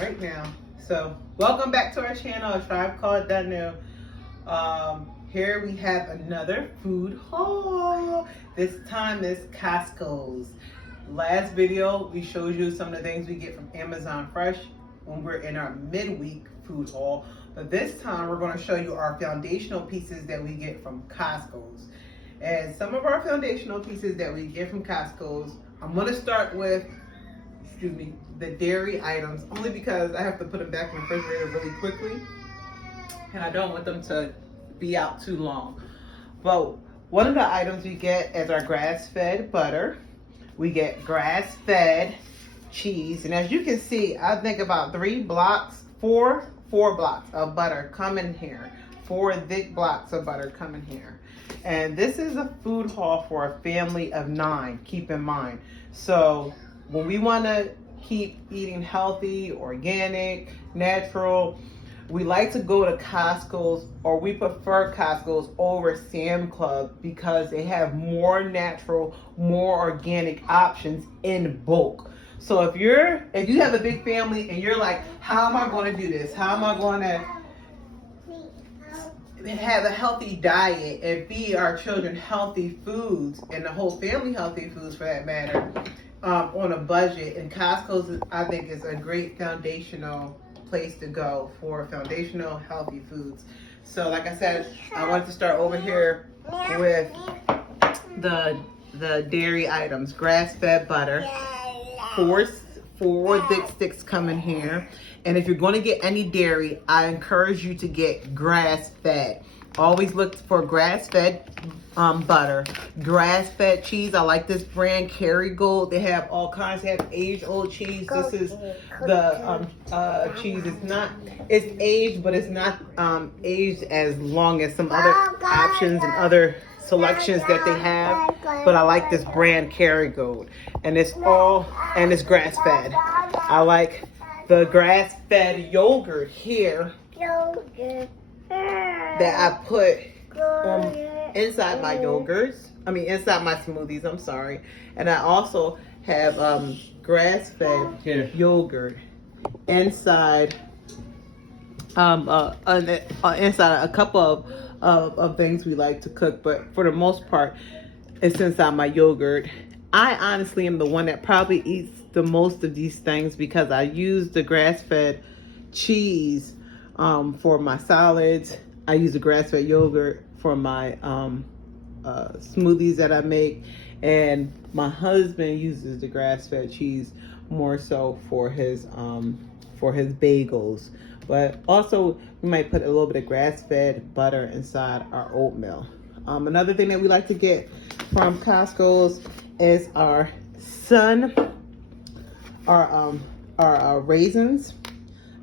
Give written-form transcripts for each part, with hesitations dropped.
right now. So welcome back to our channel, A Tribe Called Danu. Here we have another food haul. This time is Costco's. Last video we showed you some of the things we get from Amazon Fresh when we're in our midweek food haul. But this time we're going to show you our foundational pieces that we get from Costco's. And some of our foundational pieces that we get from Costco's, I'm going to start with the dairy items, only because I have to put them back in the refrigerator really quickly and I don't want them to be out too long. But one of the items we get is our grass-fed butter. We get grass-fed cheese, and as you can see, I think about four blocks of butter come in here. 4 thick blocks of butter come in here. And this is a food haul for a family of 9, keep in mind. So when we want to keep eating healthy, organic, natural, we like to go to Costco's, or we prefer Costco's over Sam Club because they have more natural, more organic options in bulk. So if you have a big family and you're like, how am I going to do this? How am I going to have a healthy diet and feed our children healthy foods, and the whole family healthy foods for that matter, on a budget? And Costco's, I think, is a great foundational place to go for foundational healthy foods. So like I said, I wanted to start over here with the dairy items. Grass-fed butter, four thick sticks come in here. And if you're going to get any dairy, I encourage you to get grass-fed. Always look for grass-fed butter. Grass-fed cheese. I like this brand, Kerrygold. They have all kinds. They have age-old cheese. This is the cheese. It's aged, but it's not aged as long as some other options and other selections that they have. But I like this brand, Kerrygold. And it's grass-fed. I like the grass-fed yogurt here that I put inside my inside my smoothies, I'm sorry. And I also have grass-fed yogurt inside inside a couple of things we like to cook, but for the most part it's inside my yogurt. I honestly am the one that probably eats the most of these things because I use the grass-fed cheese for my salads. I use the grass-fed yogurt for my smoothies that I make, and my husband uses the grass-fed cheese more so for his bagels. But also we might put a little bit of grass-fed butter inside our oatmeal. Another thing that we like to get from Costco's is our raisins,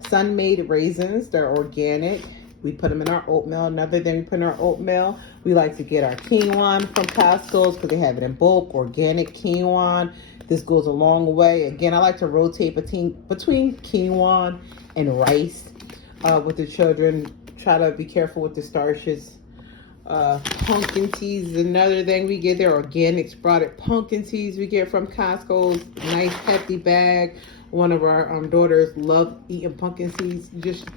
sun-made raisins. They're organic. We put them in our oatmeal. Another thing we put in our oatmeal, we like to get our quinoa from Costco's because they have it in bulk, organic quinoa. This goes a long way. Again, I like to rotate between quinoa and rice with the children. Try to be careful with the starches. Pumpkin seeds is another thing we get there. Organic sprouted pumpkin seeds we get from Costco's. Nice hefty bag. One of our daughters love eating pumpkin seeds. Just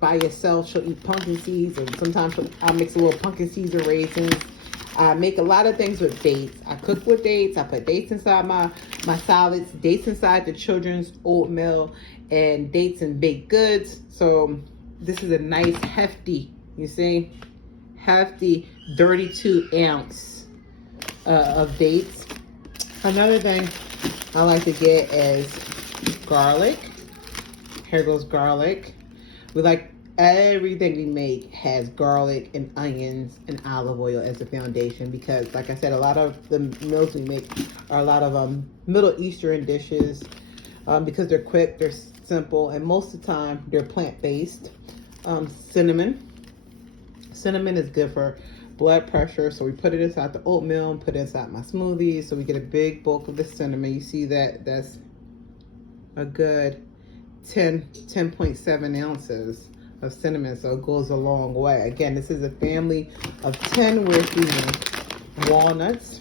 by yourself, she'll eat pumpkin seeds, and sometimes I'll mix a little pumpkin seeds or raisins. I make a lot of things with dates. I cook with dates. I put dates inside my salads, dates inside the children's oatmeal, and dates in baked goods. So this is a nice hefty, you see, hefty 32 ounce of dates. Another thing I like to get is garlic. Here goes garlic. We like everything we make has garlic and onions and olive oil as a foundation because, like I said, a lot of the meals we make are a lot of Middle Eastern dishes because they're quick, they're simple, and most of the time they're plant-based. Cinnamon is good for blood pressure, so we put it inside the oatmeal and put it inside my smoothies, so we get a big bulk of the cinnamon. You see that's a good 10.7 ounces of cinnamon, so it goes a long way. Again, this is a family of 10 with walnuts.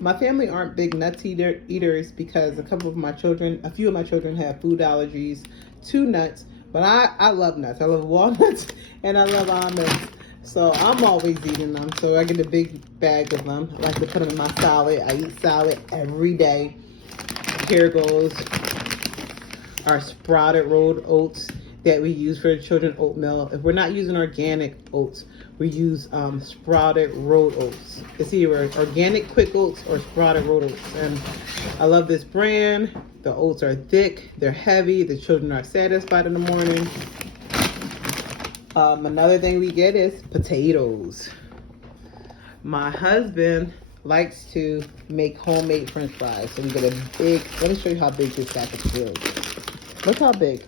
My family aren't big nuts eaters because a few of my children have food allergies to nuts. But I love nuts. I love walnuts and I love almonds. So I'm always eating them. So I get a big bag of them. I like to put them in my salad. I eat salad every day. Here goes our sprouted rolled oats that we use for the children oatmeal. If we're not using organic oats, we use sprouted rolled oats. It's either organic quick oats or sprouted rolled oats. And I love this brand. The oats are thick, they're heavy, the children are satisfied in the morning. Another thing we get is potatoes. My husband likes to make homemade french fries. So we get a big, let me show you how big this sack of potatoes is. Look how big.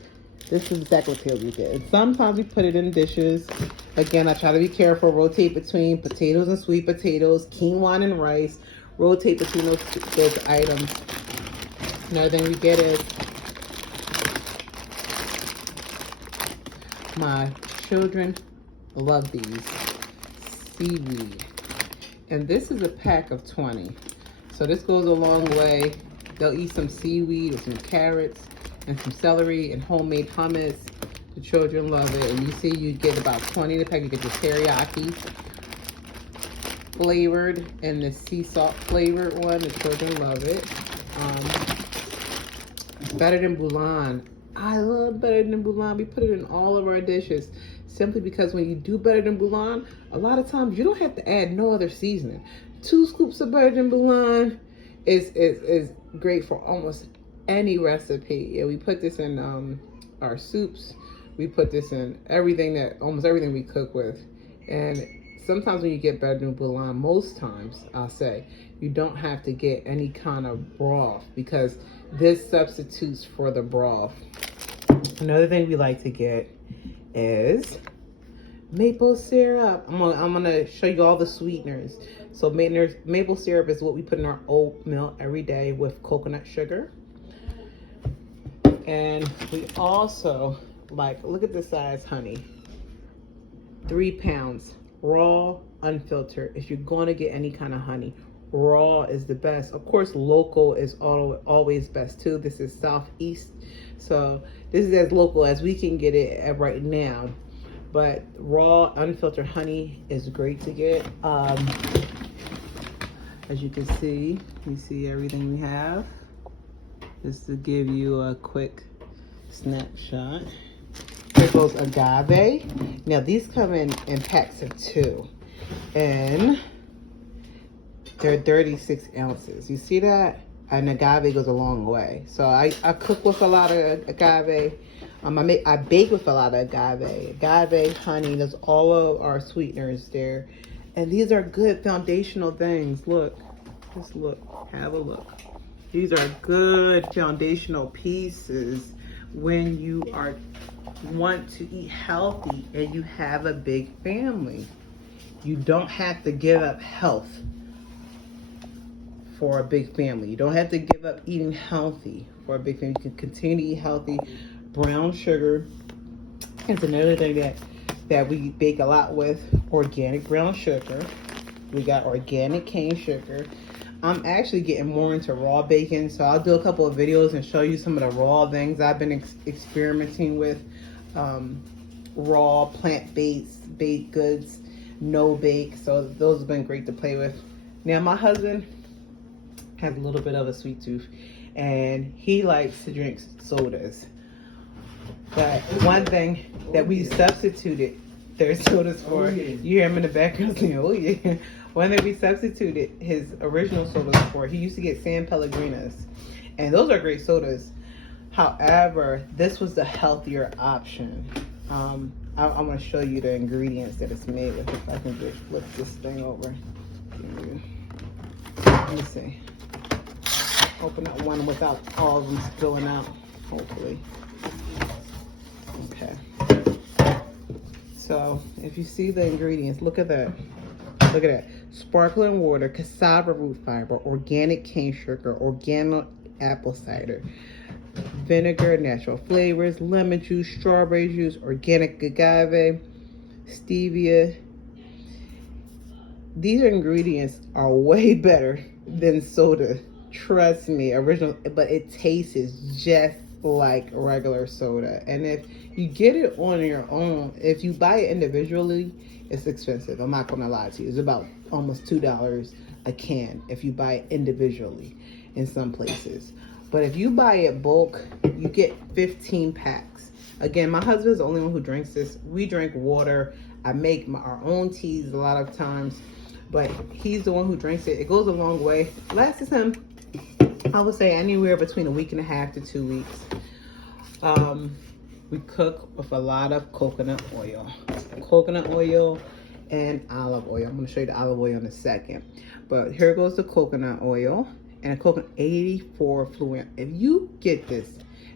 This is the sack of potatoes we get. And sometimes we put it in dishes. Again, I try to be careful, rotate between potatoes and sweet potatoes, quinoa and rice, rotate between those items. Another thing we get is my children love these seaweed. And this is a pack of 20. So this goes a long way. They'll eat some seaweed with some carrots and some celery and homemade hummus. The children love it. And you see you get about 20 in the pack. You get the teriyaki flavored and the sea salt flavored one. The children love it. Better than bouillon. I love better than bouillon. We put it in all of our dishes simply because when you do better than bouillon, a lot of times you don't have to add no other seasoning. 2 scoops of better than bouillon is great for almost any recipe. Yeah, we put this in our soups. We put this in almost everything we cook with. And sometimes when you get better than bouillon, most times I'll say, you don't have to get any kind of broth because this substitutes for the broth. Another thing we like to get is maple syrup. I'm gonna show you all the sweeteners. So maple syrup is what we put in our oatmeal every day with coconut sugar. And we also look at the size, honey. 3 pounds, raw, unfiltered. If you're gonna get any kind of honey, raw is the best. Of course, local is always best too. This is Southeast, so this is as local as we can get it right now. But raw, unfiltered honey is great to get. As you can see, you see everything we have. Just to give you a quick snapshot. Here goes agave. Now these come in packs of 2, and they're 36 ounces. You see that? And agave goes a long way. So I cook with a lot of agave. I bake with a lot of agave. Agave, honey, there's all of our sweeteners there. And these are good foundational things. Look, just look, have a look. These are good foundational pieces when you want to eat healthy and you have a big family. You don't have to give up health for a big family. You don't have to give up eating healthy for a big family. You can continue to eat healthy. Brown sugar is another thing that we bake a lot with. Organic brown sugar. We got organic cane sugar. I'm actually getting more into raw baking, so I'll do a couple of videos and show you some of the raw things I've been experimenting with. Raw plant-based baked goods, no bake. So those have been great to play with. Now my husband has a little bit of a sweet tooth, and he likes to drink sodas. But one thing that we substituted their sodas for, you hear him in the background saying, oh yeah. One that we substituted his original sodas for, he used to get San Pellegrinos. And those are great sodas. However, this was the healthier option. I'm going to show you the ingredients that it's made with. If I can just flip this thing over. Let me see. Open up one without all of them spilling out, hopefully. Okay. So, if you see the ingredients, look at that. Look at that. Sparkling water, cassava root fiber, organic cane sugar, organic apple cider, vinegar, natural flavors, lemon juice, strawberry juice, organic agave, stevia. These ingredients are way better than soda. Trust me, original, but it tastes just like regular soda. And if you get it on your own, if you buy it individually, it's expensive. I'm not gonna lie to you. It's about almost $2 a can if you buy it individually in some places. But if you buy it bulk, you get 15 packs. Again, my husband's the only one who drinks this. We drink water. I make our own teas a lot of times, but he's the one who drinks it. It goes a long way. Lasts him, I would say, anywhere between a week and a half to 2 weeks. We cook with a lot of coconut oil and olive oil. I'm going to show you the olive oil in a second. But here goes the coconut oil and a coconut 84 fluid. If you get this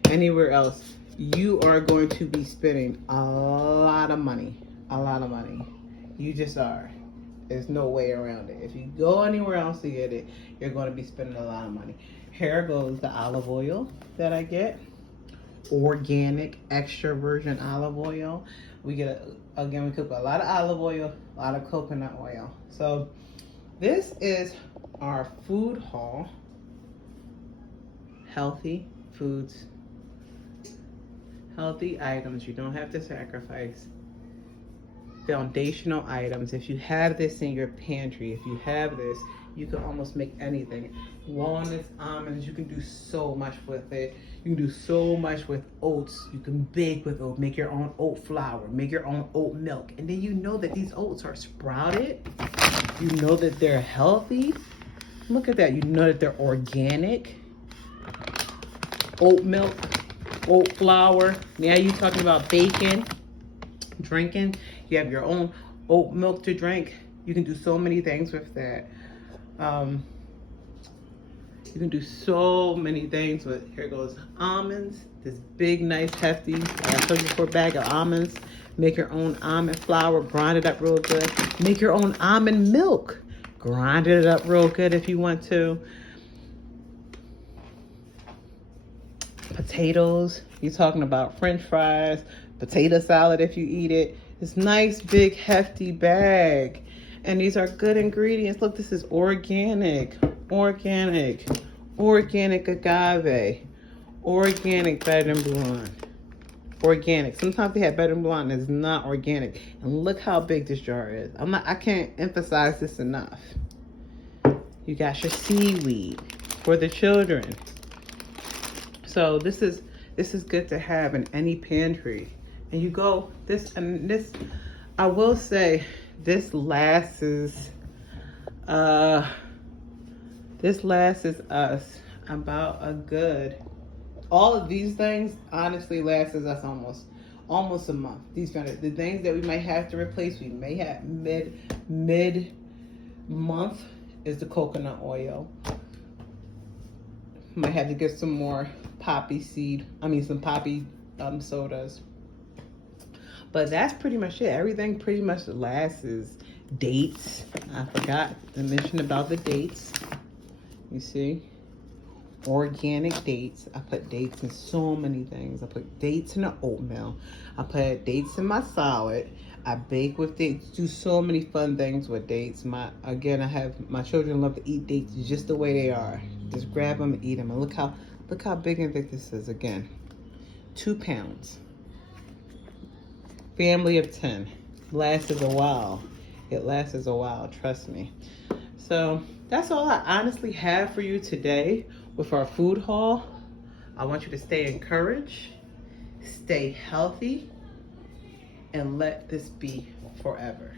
anywhere else, you are going to be spending a lot of money. A lot of money. You just are. There's no way around it. If you go anywhere else to get it, you're going to be spending a lot of money. Here goes the olive oil that I get. Organic extra virgin olive oil. We get, again, we cook a lot of olive oil, a lot of coconut oil. So this is our food haul. Healthy foods, healthy items you don't have to sacrifice. Foundational items. If you have this in your pantry, if you have this, you can almost make anything. Walnuts, almonds, you can do so much with it. You can do so much with oats. You can bake with oats, make your own oat flour, make your own oat milk. And then you know that these oats are sprouted. You know that they're healthy. Look at that. You know that they're organic. Oat milk, oat flour. Now you're talking about baking, drinking. You have your own oat milk to drink. You can do so many things with that. You can do so many things with, here goes almonds. This big, nice, hefty, I told you before, bag of almonds. Make your own almond flour, grind it up real good. Make your own almond milk. Grind it up real good if you want to. Potatoes, you're talking about French fries, potato salad if you eat it. This nice, big, hefty bag. And these are good ingredients. Look, this is organic, organic, organic agave, organic Better Blonde, organic. Sometimes they have Better Blonde that's not organic. And look how big this jar is. I can't emphasize this enough. You got your seaweed for the children. So this is good to have in any pantry. And you go, this, I will say, this lasts us about a good, all of these things honestly lasts us almost a month. The things that we might have to replace, we may have mid month is the coconut oil. Might have to get some more some poppy sodas. But that's pretty much it. Everything pretty much lasts. Dates. I forgot to mention about the dates. You see? Organic dates. I put dates in so many things. I put dates in the oatmeal. I put dates in my salad. I bake with dates. Do so many fun things with dates. My children love to eat dates just the way they are. Just grab them and eat them. And look how big and thick this is. Again, 2 pounds. Family of 10. Lasts a while. It lasts a while, trust me. So that's all I honestly have for you today with our food haul. I want you to stay encouraged, stay healthy, and let this be forever.